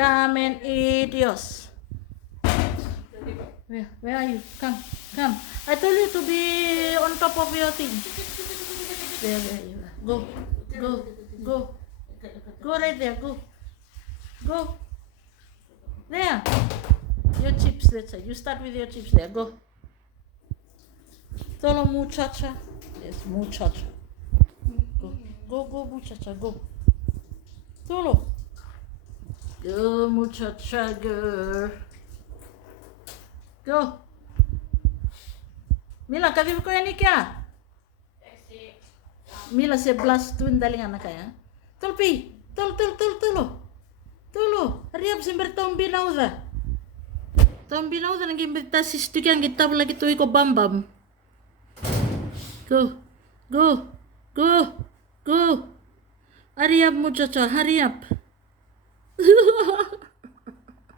Come and eat yours. Where are you? Come. I told you to be on top of your thing. There you are. Go. Go right there, go. There. Your chips, that's it. You start with your chips there, go. Tolo muchacha. Yes, muchacha. Go, muchacha, go. Tolo. Go, muchacha, girl. Go. Mila, kavivu ko yan ikya? Mila se blast twin dalingan na kaya? Tulpi. Tulo. Hurry up, simber taong binawda. Taong binawda nang gimbita sistu kyan gitab lagi tuwi ko bambam. Go. Hurry up, muchacha, hurry up.